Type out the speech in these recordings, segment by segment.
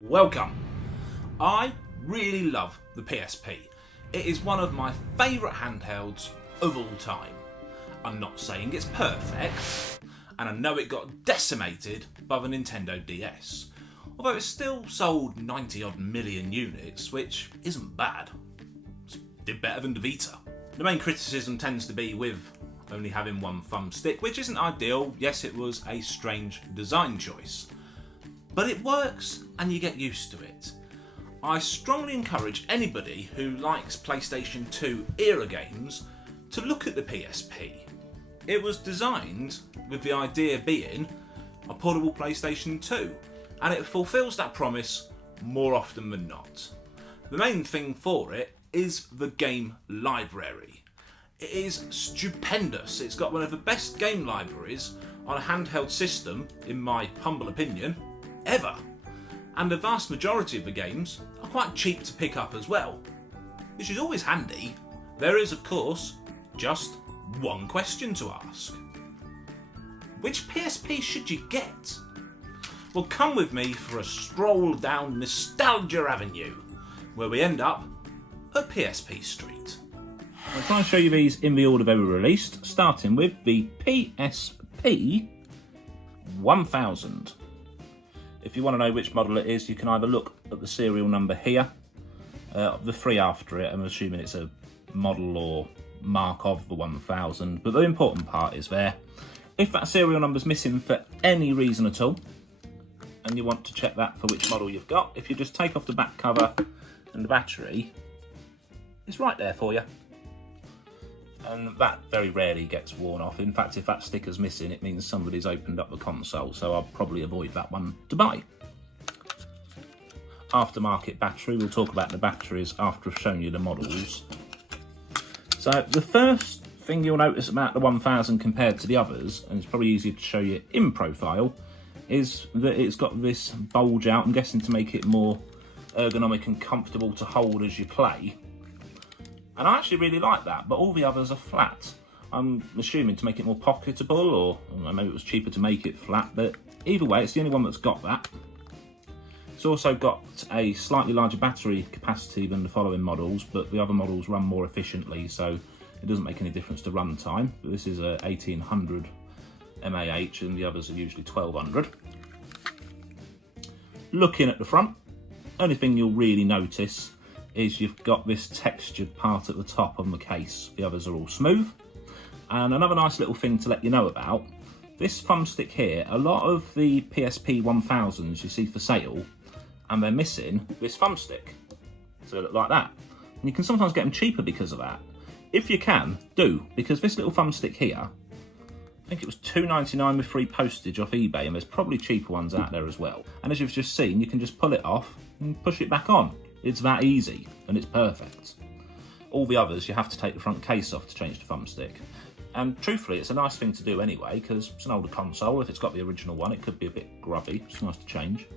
Welcome! I really love the PSP. It is one of my favourite handhelds of all time. I'm not saying it's perfect, and I know it got decimated by the Nintendo DS, although it still sold 90 odd million units, which isn't bad. It did better than the Vita. The main criticism tends to be with only having one thumbstick, which isn't ideal. Yes, it was a strange design choice, but it works and you get used to it. I strongly encourage anybody who likes PlayStation 2 era games to look at the PSP. It was designed with the idea being a portable PlayStation 2, and it fulfills that promise more often than not. The main thing for it is the game library. It is stupendous. It's got one of the best game libraries on a handheld system, in my humble opinion, ever. And the vast majority of the games are quite cheap to pick up as well, which is always handy. There is, of course, just one question to ask. Which PSP should you get? Well, come with me for a stroll down Nostalgia Avenue, where we end up at PSP Street. I'll try and show you these in the order they were released, starting with the PSP 1000. If you want to know which model it is, you can either look at the serial number here, the three after it. I'm assuming it's a model or mark of the 1000, but the important part is there. If that serial number's missing for any reason at all, and you want to check that for which model you've got, if you just take off the back cover and the battery, it's right there for you. And that very rarely gets worn off. In fact, if that sticker's missing, it means somebody's opened up the console, so I'll probably avoid that one to buy. Aftermarket battery, we'll talk about the batteries after I've shown you the models. So the first thing you'll notice about the 1000 compared to the others, and it's probably easier to show you in profile, is that it's got this bulge out, I'm guessing to make it more ergonomic and comfortable to hold as you play. And I actually really like that, but all the others are flat. I'm assuming to make it more pocketable, or maybe it was cheaper to make it flat, but either way, it's the only one that's got that. It's also got a slightly larger battery capacity than the following models, but the other models run more efficiently, so it doesn't make any difference to run time. But this is a 1800 mAh, and the others are usually 1200. Looking at the front, only thing you'll really notice is you've got this textured part at the top on the case. The others are all smooth. And another nice little thing to let you know about, this thumbstick here, a lot of the PSP 1000s you see for sale, and they're missing this thumbstick. So they look like that. And you can sometimes get them cheaper because of that. If you can, do, because this little thumbstick here, I think it was $2.99 with free postage off eBay, and there's probably cheaper ones out there as well. And as you've just seen, you can just pull it off and push it back on. It's that easy, and it's perfect. All the others, you have to take the front case off to change the thumbstick. And truthfully, it's a nice thing to do anyway, because it's an older console. If it's got the original one, it could be a bit grubby. It's nice to change.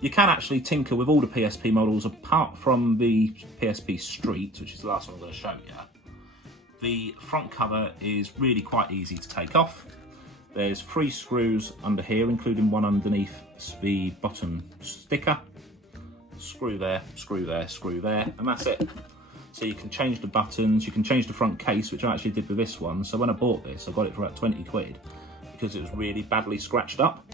You can actually tinker with all the PSP models apart from the PSP Street, which is the last one I'm going to show you. The front cover is really quite easy to take off. There's 3 screws under here, including one underneath the bottom sticker. Screw there, screw there, screw there, and that's it. So you can change the buttons, you can change the front case, which I actually did with this one. So when I bought this, I got it for about 20 quid because it was really badly scratched up.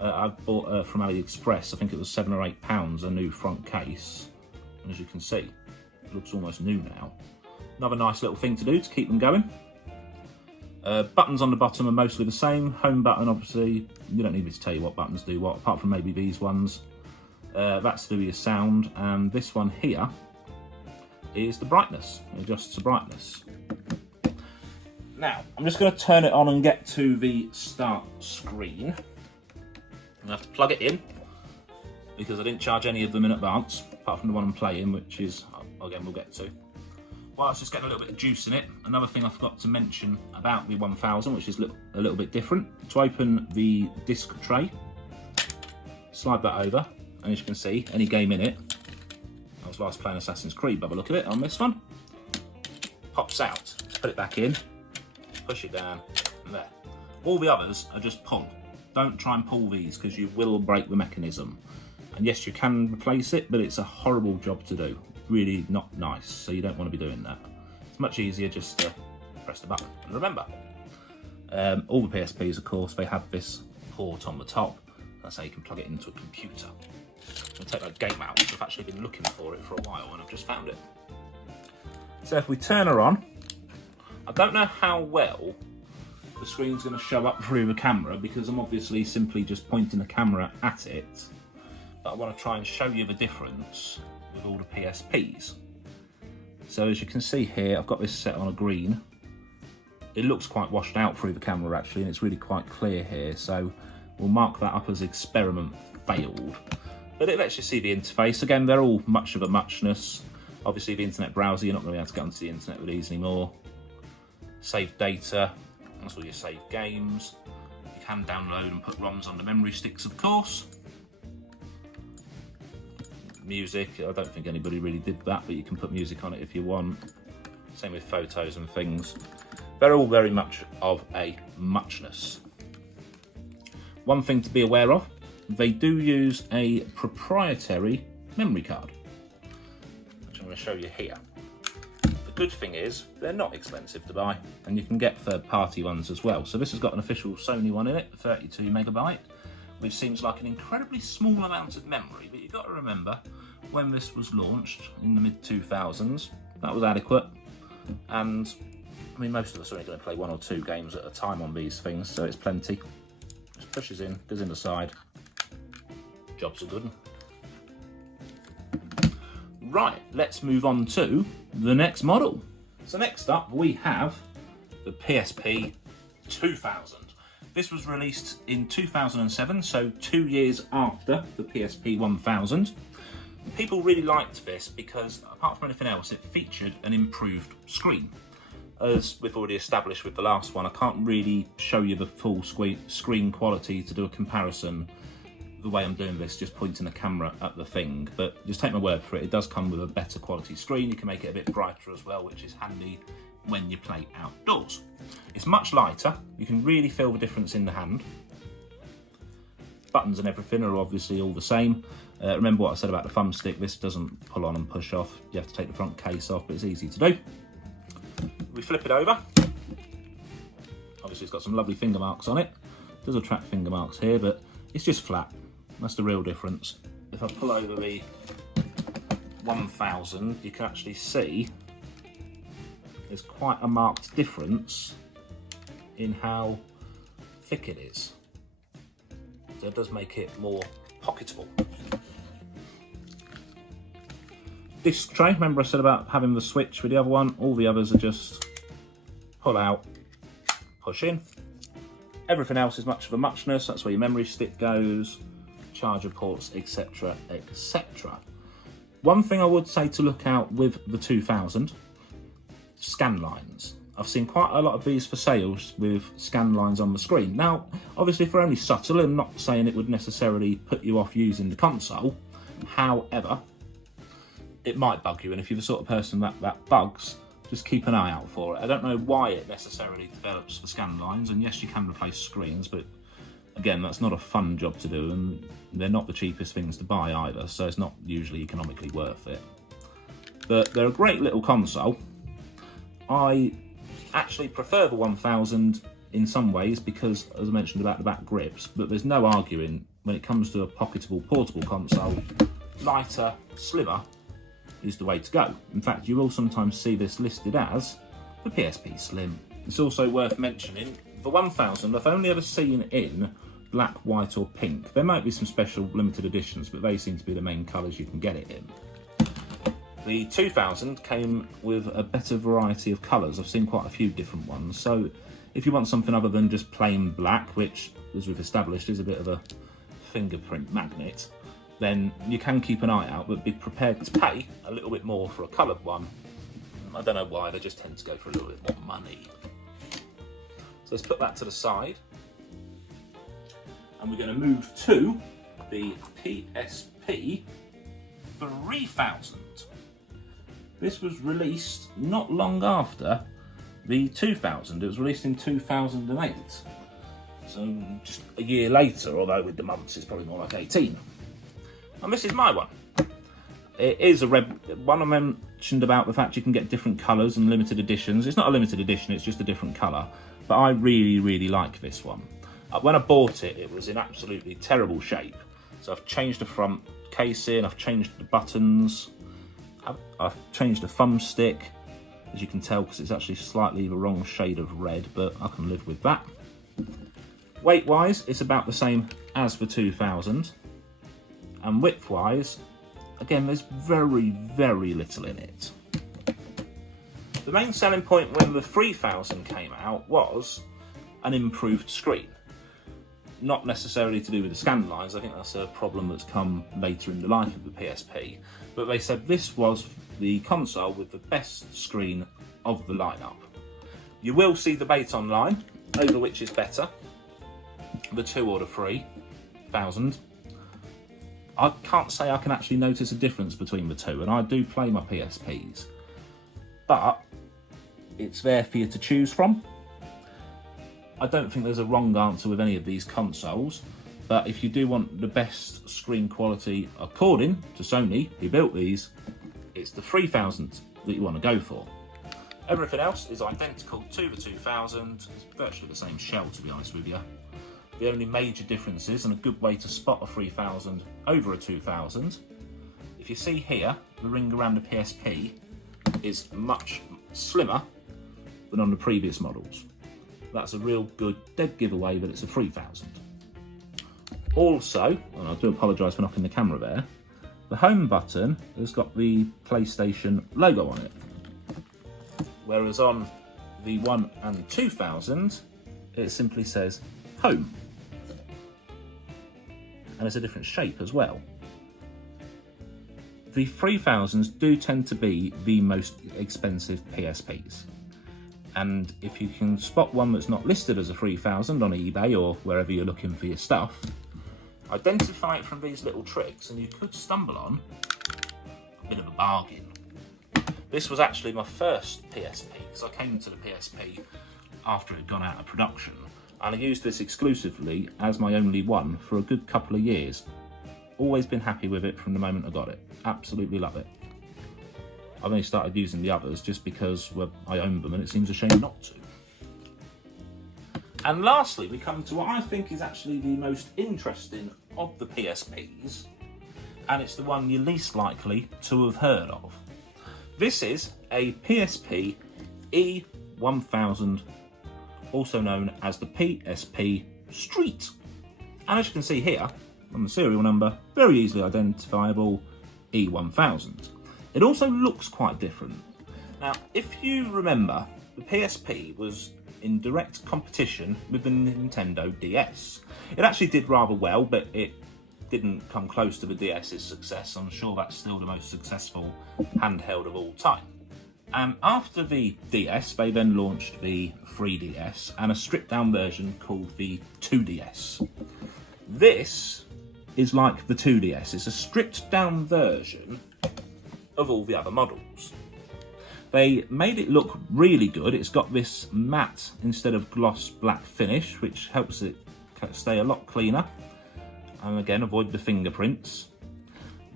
I bought from AliExpress, I think it was £7 or £8, a new front case. And as you can see, it looks almost new now. Another nice little thing to do to keep them going. Buttons on the bottom are mostly the same. Home button, obviously, you don't need me to tell you what buttons do what, apart from maybe these ones. That's to do with your sound, and this one here is the brightness. It adjusts the brightness. Now, I'm just going to turn it on and get to the start screen. I'm going to have to plug it in, because I didn't charge any of them in advance, apart from the one I'm playing, which is, again, we'll get to. Well, it's just getting a little bit of juice in it. Another thing I forgot to mention about the 1000, which is a little bit different. To open the disc tray, slide that over. And as you can see, any game in it, I was last playing Assassin's Creed by the look of it on this one, pops out. Put it back in, push it down, and there. All the others are just pull. Don't try and pull these because you will break the mechanism. And yes, you can replace it, but it's a horrible job to do. Really not nice, so you don't want to be doing that. It's much easier just to press the button. And remember, all the PSPs, of course, they have this port on the top. That's how you can plug it into a computer. I'll take that game out, because I've actually been looking for it for a while and I've just found it. So if we turn her on, I don't know how well the screen's going to show up through the camera, because I'm obviously simply just pointing the camera at it. But I want to try and show you the difference with all the PSPs. So as you can see here, I've got this set on a green. It looks quite washed out through the camera actually, and it's really quite clear here. So we'll mark that up as experiment failed. But it lets you see the interface. Again, they're all much of a muchness. Obviously the internet browser, you're not going to be able to get onto the internet with these anymore. Save data, that's all your saved games. You can download and put ROMs on the memory sticks, of course. Music, I don't think anybody really did that, but you can put music on it if you want. Same with photos and things. They're all very much of a muchness. One thing to be aware of, they do use a proprietary memory card, which I'm going to show you here. The good thing is they're not expensive to buy, and you can get third-party ones as well. So this has got an official Sony one in it, 32 megabyte, which seems like an incredibly small amount of memory, but you've got to remember, when this was launched in the mid-2000s, that was adequate. And I mean, most of us are only going to play 1 or 2 games at a time on these things, so it's plenty. Just pushes in, goes in the side. Job's a good one. Right, let's move on to the next model. So next up we have the PSP 2000. This was released in 2007, so 2 years after the PSP 1000. People really liked this because, apart from anything else, it featured an improved screen. As we've already established with the last one, I can't really show you the full screen quality to do a comparison the way I'm doing this, just pointing the camera at the thing. But just take my word for it, it does come with a better quality screen. You can make it a bit brighter as well, which is handy when you play outdoors. It's much lighter, you can really feel the difference in the hand. Buttons and everything are obviously all the same. Remember what I said about the thumbstick, this doesn't pull on and push off. You have to take the front case off, but it's easy to do. We flip it over. Obviously it's got some lovely finger marks on it. It does attract finger marks here, but it's just flat. That's the real difference. If I pull over the 1000, you can actually see there's quite a marked difference in how thick it is. So it does make it more pocketable. Disc tray, remember I said about having the switch with the other one? All the others are just pull out, push in. Everything else is much of a muchness. That's where your memory stick goes, charger ports, etc, etc. One thing I would say to look out with the 2000, scan lines. I've seen quite a lot of these for sales with scan lines on the screen. Now, obviously if they're only subtle, and not saying it would necessarily put you off using the console, however, it might bug you, and if you're the sort of person that bugs, just keep an eye out for it. I don't know why it necessarily develops the scan lines, and yes, you can replace screens, but again, that's not a fun job to do, and they're not the cheapest things to buy either, so it's not usually economically worth it. But they're a great little console. I actually prefer the 1000 in some ways because, as I mentioned about the back grips, but there's no arguing when it comes to a pocketable portable console, lighter, slimmer is the way to go. In fact, you will sometimes see this listed as the PSP Slim. It's also worth mentioning, the 1000 I've only ever seen in black, white or pink. There might be some special limited editions, but they seem to be the main colours you can get it in. The 2000 came with a better variety of colours. I've seen quite a few different ones, so if you want something other than just plain black, which, as we've established, is a bit of a fingerprint magnet, then you can keep an eye out, but be prepared to pay a little bit more for a coloured one. I don't know why, they just tend to go for a little bit more money. So let's put that to the side. And we're going to move to the PSP 3000. This was released not long after the 2000. It was released in 2008. So just a year later, although with the months it's probably more like 18. And this is my one. It is a red one. I mentioned about the fact you can get different colours and limited editions. It's not a limited edition, it's just a different colour. But I really, really like this one. When I bought it, it was in absolutely terrible shape. So I've changed the front casing, I've changed the buttons, I've changed the thumbstick, as you can tell, because it's actually slightly the wrong shade of red, but I can live with that. Weight-wise, it's about the same as the 2000. And width-wise, again, there's very, very little in it. The main selling point when the 3000 came out was an improved screen. Not necessarily to do with the scan lines, I think that's a problem that's come later in the life of the PSP, but they said this was the console with the best screen of the lineup. You will see debate online over which is better, the 2 or the 3000. I can't say I can actually notice a difference between the two, and I do play my PSPs, but it's there for you to choose from. I don't think there's a wrong answer with any of these consoles, but if you do want the best screen quality according to Sony, who built these, it's the 3000 that you want to go for. Everything else is identical to the 2000, it's virtually the same shell, to be honest with you. The only major differences, and a good way to spot a 3000 over a 2000, if you see here, the ring around the PSP is much slimmer than on the previous models. That's a real good dead giveaway that it's a 3000. Also, and I do apologise for knocking the camera there, the home button has got the PlayStation logo on it. Whereas on the 1 and 2000, it simply says home. And it's a different shape as well. The 3000s do tend to be the most expensive PSPs. And if you can spot one that's not listed as a 3000 on eBay or wherever you're looking for your stuff, identify it from these little tricks and you could stumble on a bit of a bargain. This was actually my first PSP, because I came to the PSP after it had gone out of production, and I used this exclusively as my only one for a good couple of years. Always been happy with it from the moment I got it. Absolutely love it. I've only started using the others just because, well, I own them and it seems a shame not to. And lastly, we come to what I think is actually the most interesting of the PSPs, and it's the one you're least likely to have heard of. This is a PSP E1000, also known as the PSP Street. And as you can see here, on the serial number, very easily identifiable E1000. It also looks quite different. Now, if you remember, the PSP was in direct competition with the Nintendo DS. It actually did rather well, but it didn't come close to the DS's success. I'm sure that's still the most successful handheld of all time. After the DS, they then launched the 3DS and a stripped down version called the 2DS. This is like the 2DS. It's a stripped down version of all the other models. They made it look really good. It's got this matte instead of gloss black finish, which helps it stay a lot cleaner. And again, avoid the fingerprints.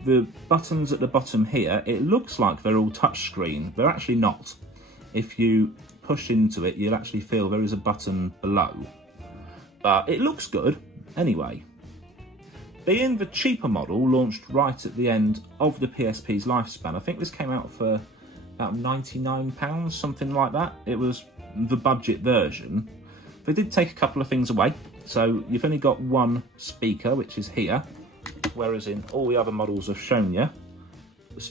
The buttons at the bottom here, it looks like they're all touchscreen. They're actually not. If you push into it, you'll actually feel there is a button below. But it looks good anyway. Being the cheaper model launched right at the end of the PSP's lifespan, I think this came out for about £99, something like that. It was the budget version. They did take a couple of things away. So you've only got one speaker, which is here, whereas in all the other models I've shown you,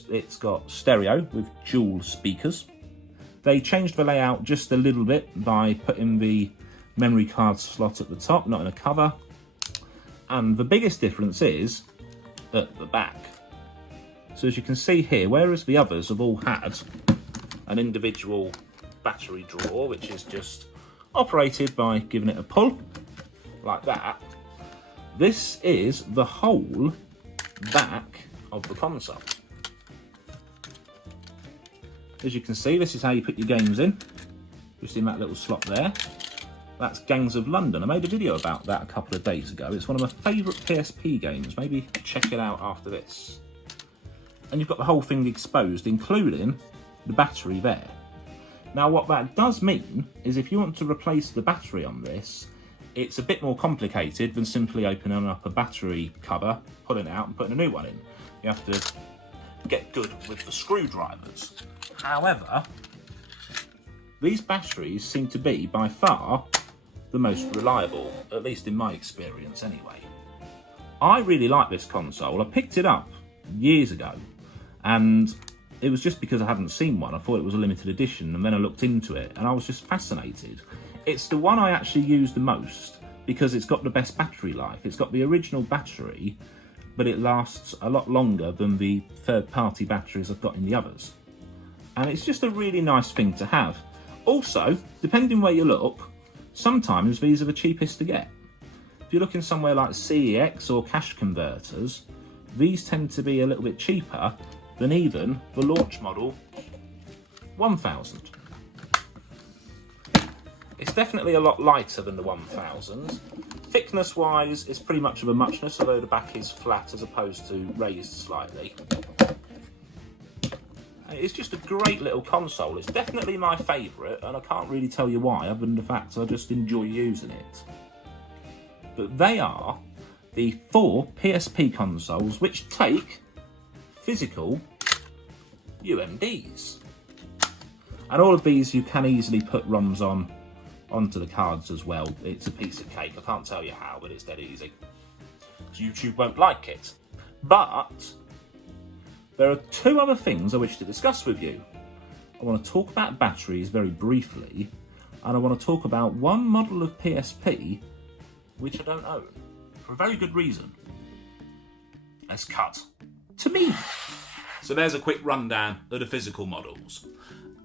it's got stereo with dual speakers. They changed the layout just a little bit by putting the memory card slot at the top, not in a cover. And the biggest difference is at the back. So as you can see here, whereas the others have all had an individual battery drawer, which is just operated by giving it a pull, like that, this is the whole back of the console. As you can see, this is how you put your games in, just in that little slot there. That's Gangs of London. I made a video about that a couple of days ago. It's one of my favourite PSP games. Maybe check it out after this. And you've got the whole thing exposed, including the battery there. Now what that does mean is if you want to replace the battery on this, it's a bit more complicated than simply opening up a battery cover, pulling it out and putting a new one in. You have to get good with the screwdrivers. However, these batteries seem to be by far the most reliable, at least in my experience anyway. I really like this console. I picked it up years ago and it was just because I hadn't seen one. I thought it was a limited edition and then I looked into it and I was just fascinated. It's the one I actually use the most because it's got the best battery life. It's got the original battery, but it lasts a lot longer than the third-party batteries I've got in the others. And it's just a really nice thing to have. Also, depending where you look, sometimes these are the cheapest to get. If you're looking somewhere like CEX or Cash Converters, these tend to be a little bit cheaper than even the launch model 1000. It's definitely a lot lighter than the 1000. Thickness wise, it's pretty much of a muchness, although the back is flat as opposed to raised slightly. It's just a great little console. It's definitely my favourite, and I can't really tell you why, other than the fact I just enjoy using it. But they are the 4 PSP consoles which take physical UMDs. And all of these you can easily put ROMs onto the cards as well. It's a piece of cake. I can't tell you how, but it's dead easy. Because YouTube won't like it. But there are 2 other things I wish to discuss with you. I want to talk about batteries very briefly, and I want to talk about one model of PSP which I don't own, for a very good reason. Let's cut to me. So there's a quick rundown of the physical models.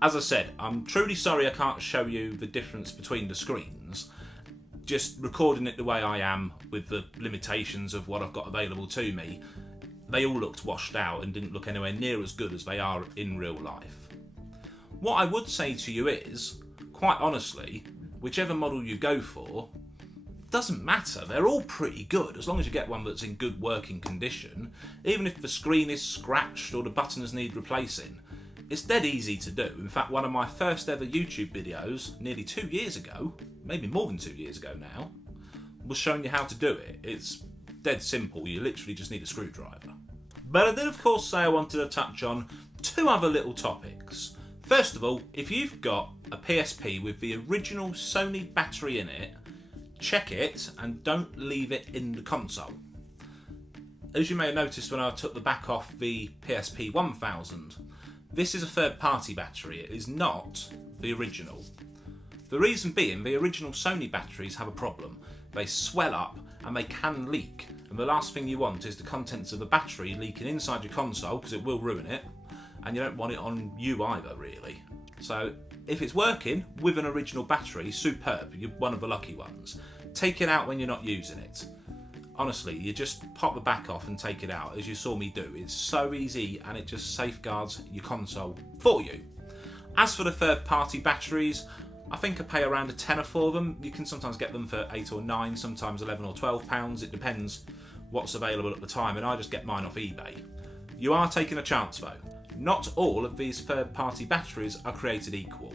As I said, I'm truly sorry I can't show you the difference between the screens. Just recording it the way I am, with the limitations of what I've got available to me, they all looked washed out and didn't look anywhere near as good as they are in real life. What I would say to you is, quite honestly, whichever model you go for, doesn't matter. They're all pretty good, as long as you get one that's in good working condition. Even if the screen is scratched or the buttons need replacing, it's dead easy to do. In fact, one of my first ever YouTube videos, nearly 2 years ago, maybe more than 2 years ago now, was showing you how to do it. It's dead simple. You literally just need a screwdriver. But I did of course say I wanted to touch on 2 other little topics. First of all, if you've got a PSP with the original Sony battery in it, check it and don't leave it in the console. As you may have noticed when I took the back off the PSP 1000, this is a third-party battery. It is not the original. The reason being, the original Sony batteries have a problem. They swell up and they can leak, and the last thing you want is the contents of the battery leaking inside your console, because it will ruin it, and you don't want it on you either, really. So if it's working with an original battery, superb, you're one of the lucky ones. Take it out when you're not using it. Honestly, you just pop the back off and take it out, as you saw me do. It's so easy and it just safeguards your console for you. As for the third-party batteries, I think I pay around a tenner for them. You can sometimes get them for 8 or 9, sometimes 11 or 12 pounds. It depends what's available at the time, and I just get mine off eBay. You are taking a chance though. Not all of these third-party batteries are created equal.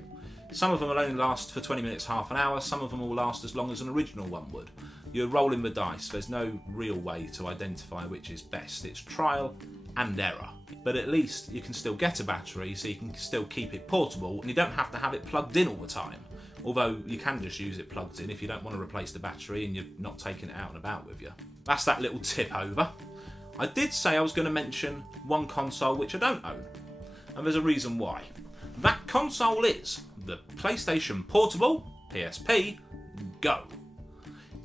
Some of them will only last for 20 minutes, half an hour. Some of them will last as long as an original one would. You're rolling the dice. There's no real way to identify which is best. It's trial and error. But at least you can still get a battery, so you can still keep it portable, and you don't have to have it plugged in all the time. Although you can just use it plugged in if you don't want to replace the battery and you're not taking it out and about with you. That's that little tip over. I did say I was going to mention one console which I don't own, and there's a reason why. That console is the PlayStation Portable, PSP, Go.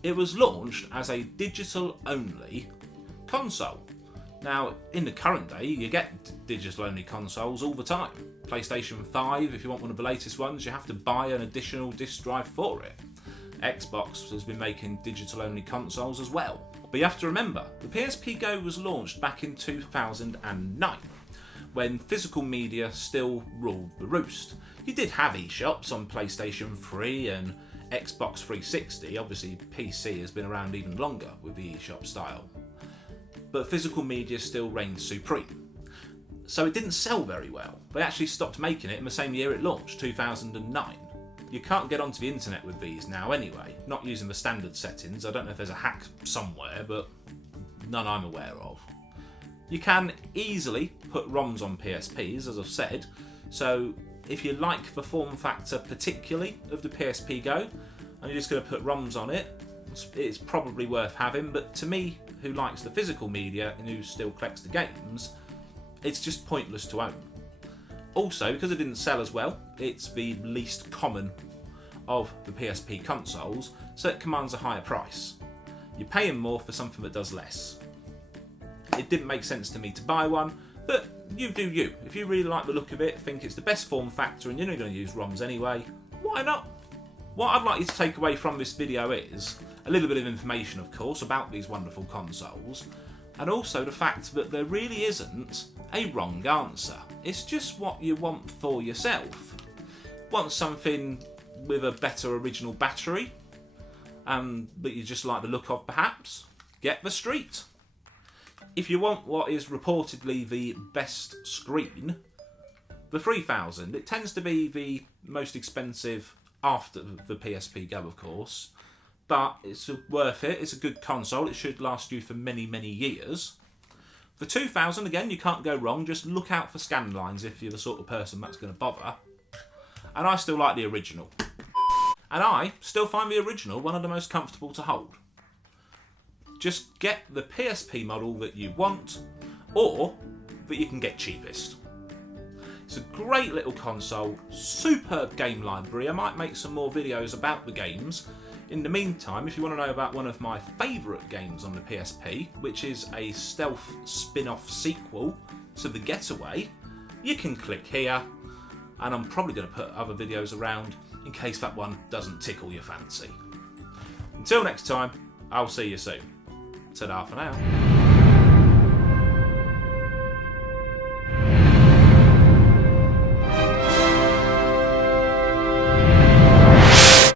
It was launched as a digital-only console. Now, in the current day, you get digital-only consoles all the time. PlayStation 5, if you want one of the latest ones, you have to buy an additional disc drive for it. Xbox has been making digital-only consoles as well. But you have to remember, the PSP Go was launched back in 2009, when physical media still ruled the roost. You did have eShops on PlayStation 3 and Xbox 360, obviously PC has been around even longer with the eShop style, but physical media still reigns supreme. So it didn't sell very well. They actually stopped making it in the same year it launched, 2009. You can't get onto the internet with these now anyway, not using the standard settings. I don't know if there's a hack somewhere, but none I'm aware of. You can easily put ROMs on PSPs, as I've said, so if you like the form factor particularly of the PSP Go, and you're just going to put ROMs on it, it's probably worth having, but to me, who likes the physical media and who still collects the games, it's just pointless to own. Also, because it didn't sell as well, it's the least common of the PSP consoles, so it commands a higher price. You're paying more for something that does less. It didn't make sense to me to buy one, but you do you. If you really like the look of it, think it's the best form factor and you're not going to use ROMs anyway, why not? What I'd like you to take away from this video is a little bit of information, of course, about these wonderful consoles, and also the fact that there really isn't a wrong answer. It's just what you want for yourself. Want something with a better original battery, and that you just like the look of perhaps? Get the Street. If you want what is reportedly the best screen, the 3000. It tends to be the most expensive after the PSP Go, of course, but it's worth it. It's a good console. It should last you for many, many years. The 2000, again, you can't go wrong. Just look out for scan lines if you're the sort of person that's going to bother. And I still like the original. And I still find the original one of the most comfortable to hold. Just get the PSP model that you want, or that you can get cheapest. It's a great little console, superb game library. I might make some more videos about the games. In the meantime, if you want to know about one of my favourite games on the PSP, which is a stealth spin-off sequel to The Getaway, you can click here, and I'm probably going to put other videos around in case that one doesn't tickle your fancy. Until next time, I'll see you soon. Ta-da for now.